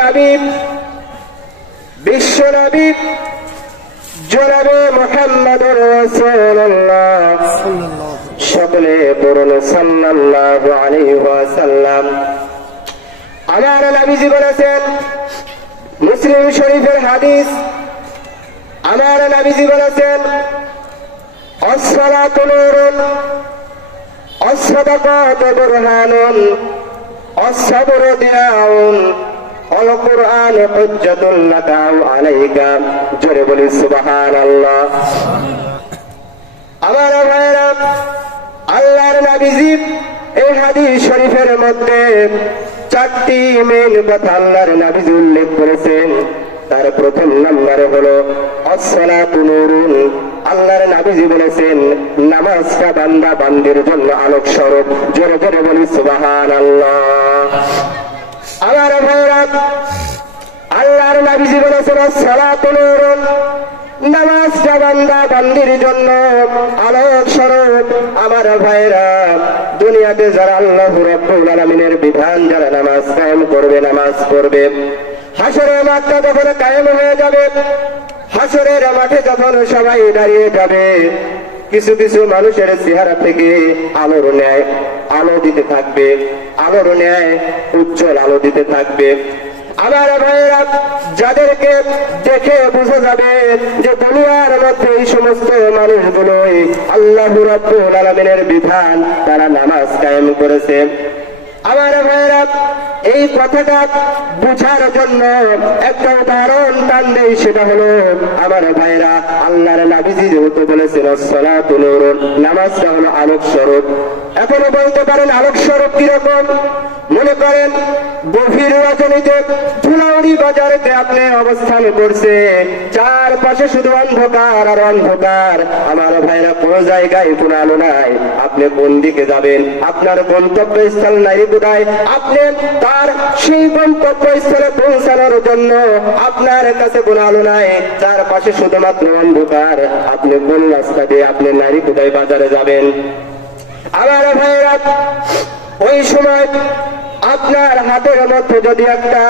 নবী বিশ্ব নবী জনাবে মুহাম্মদুর রাসূলুল্লাহ সকলে পড়ুন সাল্লাল্লাহু আলাইহি ওয়াসাল্লাম। আমার নবীজি বলেছেন, মুসলিম শরীফের হাদিস, আমার নবীজি বলেছেন, আসসালাতু নূরুন আস-সাদাকাতু বুরহানুন আস-সাবরু দিয়াউন আল কুরআন হুজ্জাতুল লাকা আলাইকা। জোরে বলি সুবহানাল্লাহ। আমার ভাইরা, আল্লাহর নবীজি এই হাদিস শরীফের মধ্যে চারটি মেন কথা আল্লাহর নবীজি উল্লেখ করেছেন। তার প্রথম নম্বরে হলো আসসালাতু নূরুন। আল্লাহর নবীজি বলেছেন, নামাজটা বান্দা বান্দির জন্য আলোক স্বরূপ। জোরে জোরে বলি সুবহানাল্লাহ। আমার ভাইরা, আল্লাহর নবীজি বলেছেন, আসসালাতু নূরুন, নামাজটা বান্দা বান্দির জন্য আলোক স্বরূপ। আমার ভাইরা, দুনিয়াতে যারা আল্লাহ রাব্বুল আলামিনের বিধান যারা নামাজ কায়েম করবে, নামাজ পড়বে, হাসরের মাঠটা যখন কায়েম হয়ে যাবে, হাসরের মাঠে যখন সবাই দাঁড়িয়ে যাবে, কিছু কিছু মানুষের চেহারা থেকে আলোর ন্যায় আলো দিতে থাকবে, আলোর ন্যায় উজ্জ্বল আলো দিতে থাকবে। আমার ভাইয়েরা, যাদেরকে দেখে বোঝা যাবে যে দুনিয়ার মধ্যে এই সমস্ত মানুষগুলোই আল্লাহ রাব্বুল আলামিনের বিধান তারা নামাজ কায়েম করেছে। আমার ভাইয়েরা, এই কথাটা বুঝার জন্য একটা উদাহরণ টান দেই, সেটা হলো আমার ভাইয়েরা, আল্লাহর নবীজি যেহেতু বলেছেন আসসালাতু নূরুন, নামাজটা হলো আলোক স্বরূপ। এখনো বলতে পারেন আলোক স্বরূপ কিরকম? মনে করেন গভীর রজনীতে ধুলাউড়ি বাজারেতে আপনি অবস্থান করছে, চারপাশে শুধু অন্ধকার আর অন্ধকার। আমার ভাইরা, কোন জায়গায় কোন আলো নাই, আপনি কোন দিকে যাবেন? আপনার গন্তব্যস্থল নাই কোথায়? আপনি তার সেই গন্তব্যস্থলে পৌঁছানোর জন্য আপনার কাছে কোন আলো নাই, চারপাশে শুধুমাত্র অন্ধকার। আপনি কোন রাস্তা দিয়ে আপনি নারী কোথায় বাজারে যাবেন? আমার ভাইরা, ওই সময় আপনার হাতের মধ্যে যদি একটা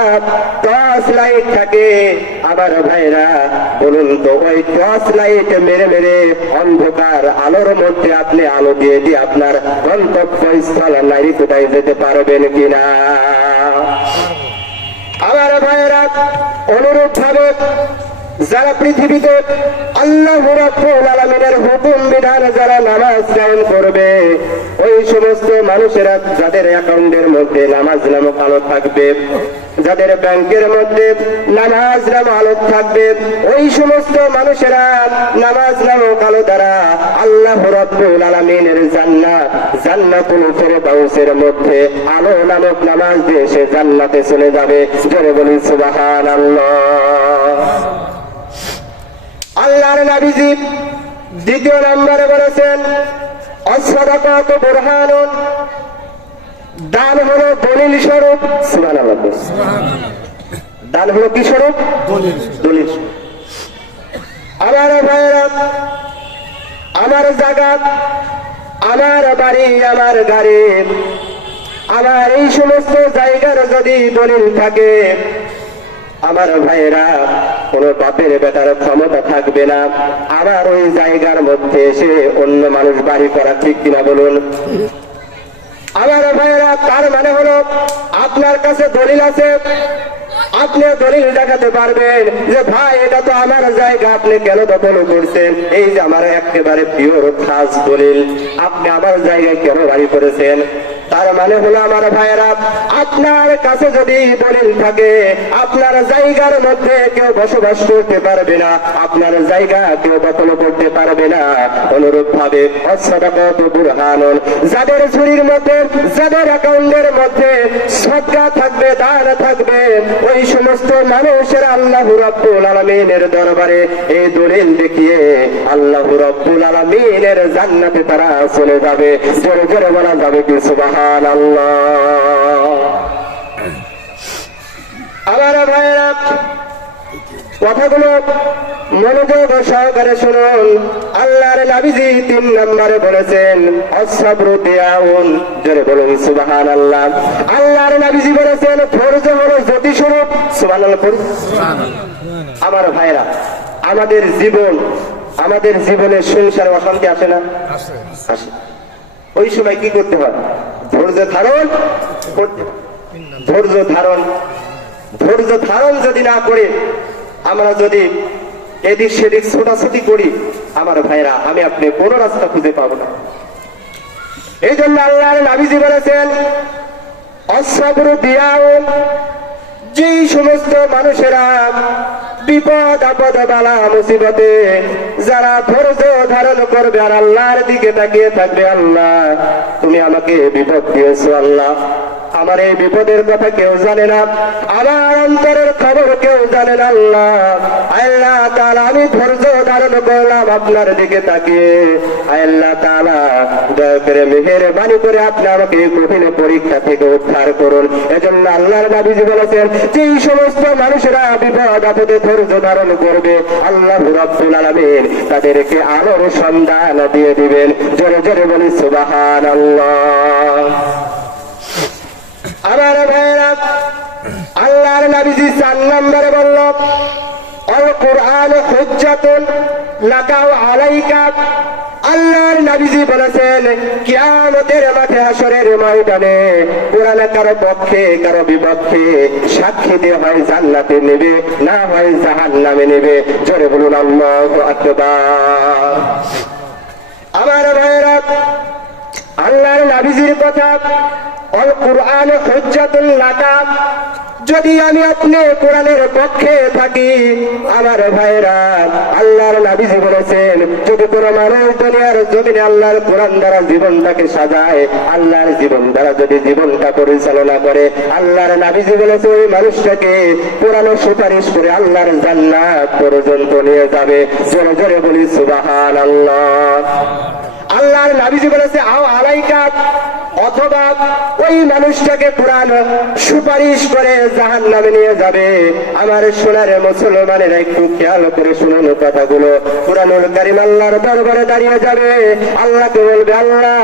টর্চ লাইট থাকে, আমার ভাইরা বলুন তো, ওই টর্চ লাইট মেরে মেরে অন্ধকার আলোর মধ্যে আপনি আলো দিয়ে দিয়ে আপনার গন্তব্যস্থল নারী কোথায় যেতে পারবেন কিনা? আমার ভাইরা, অনুরূপ ভাবে যারা পৃথিবীতে আল্লাহ রাব্বুল আলামিনের হুকুম বিধান যারা নামাজ কায়েম করবে, ওই সমস্ত মানুষেরা যাদের অ্যাকাউন্টের মধ্যে নামাজ নামক আলো থাকবে, যাদের ব্যাংকের মধ্যে নামাজ নামক আলো থাকবে, ওই সমস্ত মানুষেরা নামাজ নামক আলো দ্বারা আল্লাহ রাব্বুল আলামিনের জান্নাতুল ফেরদাউসের মধ্যে আলো নামক নামাজ দিয়ে সে জান্নাতে চলে যাবে। জোরে বলি সুবহানাল্লাহ। আল্লাহর নবীজি দ্বিতীয় নম্বরে বলেছেন, আস-সাদাকাতু বুরহানুন, দান হলো দলিল স্বরূপ। সুবহানাল্লাহ। দান হলো কি স্বরূপ? দলিল। আমার ভাইরা, আমার জায়গা, আমার বাড়ি, আমার গাড়ি, আমার এই সমস্ত জায়গার যদি দলিল থাকে, আমার ভাইয়েরা, কোন বাপের বেটার ক্ষমতা থাকবে না আমার ওই জায়গার মধ্যে এসে অন্য মানুষ বাড়ি করা, ঠিক কিনা বলুন? আমার ভাইয়েরা, তার মানে হলো আপনার কাছে দলিল আছে, আপনি দলিল দেখাতে পারবেন যে ভাই এটা তো আমার জায়গা, আপনি কেন দখল করছেন? এই যে আমার একেবারে পিওর খাস দলিল, আপনি আমার জায়গায় কেন বাড়ি করেছেন? তার মানে হলো আমার ভাইয়েরা, আপনার কাছে যদি দলিল থাকে, আপনার জায়গার মধ্যে কেউ বসবাস করতে পারবে না, আপনার জায়গা কেউ দখল করতে পারবে না। অনুরূপ ভাবে আস-সাদাকাতু বুরহানুন, যাদের ঝুড়ির মধ্যে, যাদের অ্যাকাউন্টের মধ্যে সদকা থাকবে, দান থাকবে, ওই সমস্ত মানুষেরা আল্লাহ রাব্বুল আলামিনের দরবারে এই দলিল দেখিয়ে আল্লাহ রাব্বুল আলামিনের জান্নাতে তারা চলে যাবে। জোরে জোরে বলা যাবে কি সুবহানাল্লাহ। আমার ভাইয়েরা, কথাগুলো মনোযোগ সহকারে শুনুন। আল্লাহর নবীজি 3 নম্বরে বলেছেন আস-সাবরু দিয়াউন। জোরে বলুন সুবহানাল্লাহ। আল্লাহর নবীজি বলেছেন ধৈর্য হলো জ্যোতি ফলস্বরূপ সুবহানাল্লাহ পড়ি। আমার ভাইরা, আমাদের জীবনে সংসারে অশান্তি আসে না? আসে। ওই সময় কি করতে হয়? ধৈর্য ধারণ করতে হয়। ধৈর্য ধারণ যদি না করে আমরা যদি এদিক সেদিক ছোটাছুটি করি, আমার ভাইরা, আমি আপনি কোন রাস্তা খুঁজে পাবো না। এই জন্য আল্লাহর নবীজি বলেছেন, অসবরু দিয়াউন, যেই সমস্ত মানুষেরা বিপদ আপদ বালা মুসিবতে যারা ধৈর্য ধারণ করবে আর আল্লাহর দিকে তাকিয়ে থাকবে, আল্লাহ তুমি আমাকে বিপদ দিয়েছো, আল্লাহ আমার এই বিপদের কথা কেউ জানে না, আমার অন্তরের খবর কেউ জানে না, আল্লাহ আল্লাহ তাআলা আমি ধৈর্য ধারণ করলাম আপনার দিকে তাকিয়ে, আল্লাহ তাআলা দয়া করে মেহেরবানি করে আপনি আমাকে এই কঠিন পরীক্ষা থেকে উদ্ধার করুন। এজন্য আল্লাহর নবীজি বলেছেন, যেই সমস্ত মানুষেরা বিপদ আপদে ধৈর্য ধারণ করবে, আল্লাহ রাব্বুল আলামিন তাদেরকে আলোর সন্ধান দিয়ে দিবেন। জোরে জোরে বলি সুবহানাল্লাহ। আমার ভাইরা, আল্লাহর নবীজি 4 নম্বরে বলল, আল কুরআন হুজ্জাতুন লাকা ওয়া আলাইকা। আল্লাহর নবীজি বলেছেন, কিয়ামতের মাঠে হাশরের ময়দানে কোরআন কারো পক্ষে কারো বিপক্ষে সাক্ষী দিয়ে হয় জান্নাতে নেবে, না হয় জাহান্নামে নেবে। জোরে বলুন আল্লাহু আকবার। আমার ভাইরা, আল্লাহর নবীজির কথা, আল কুরআন হুজ্জাতুল লাকা, যদি আমি আপনি কোরআনের পক্ষে থাকি, আমার ভাইরা, আল্লাহর নবীজি বলেছেন, যদি কোনো মানুষ দুনিয়ার জমিনে আল্লাহর কোরআন দ্বারা জীবনটাকে সাজায়, আল্লাহর জীবন দ্বারা যদি জীবনটা পরিচালনা করে, আল্লাহর নবীজি বলেছে ওই মানুষটাকে কোরআনের সুপারিশ করে আল্লাহর জান্নাত পর্যন্ত নিয়ে যাবে। জোরে জোরে বলি সুবহানাল্লাহ। আল্লাহর নবীজি বলেছে, আও আলাইকা, অথবা ওই মানুষটাকে কোরআন সুপারিশ করে জাহান্নামে নিয়ে যাবে। আমার সোনার মুসলমানেরা একটু খেয়াল করে শুনুন কথাগুলো। কুরআনুল কারীম আল্লাহর দরবারে দাঁড়িয়ে যাবে, আল্লাহকে বলবে, আল্লাহ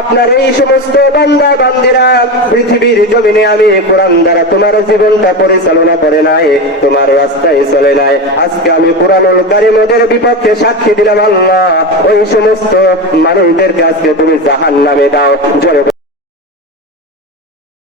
আপনার এই সমস্ত বান্দা বান্দিরা পৃথিবীর জমিনে আমি কোরআন দ্বারা তোমার জীবনটা পরিচালনা করে নাই, তোমার রাস্তায় চলে নাই, আজকে আমি কুরআনুল কারীম ওদের বিপক্ষে সাক্ষী দিলাম, আল্লাহ ওই সমস্ত মানুষদেরকে আজকে তুমি জাহান্নামে দাও। জোরে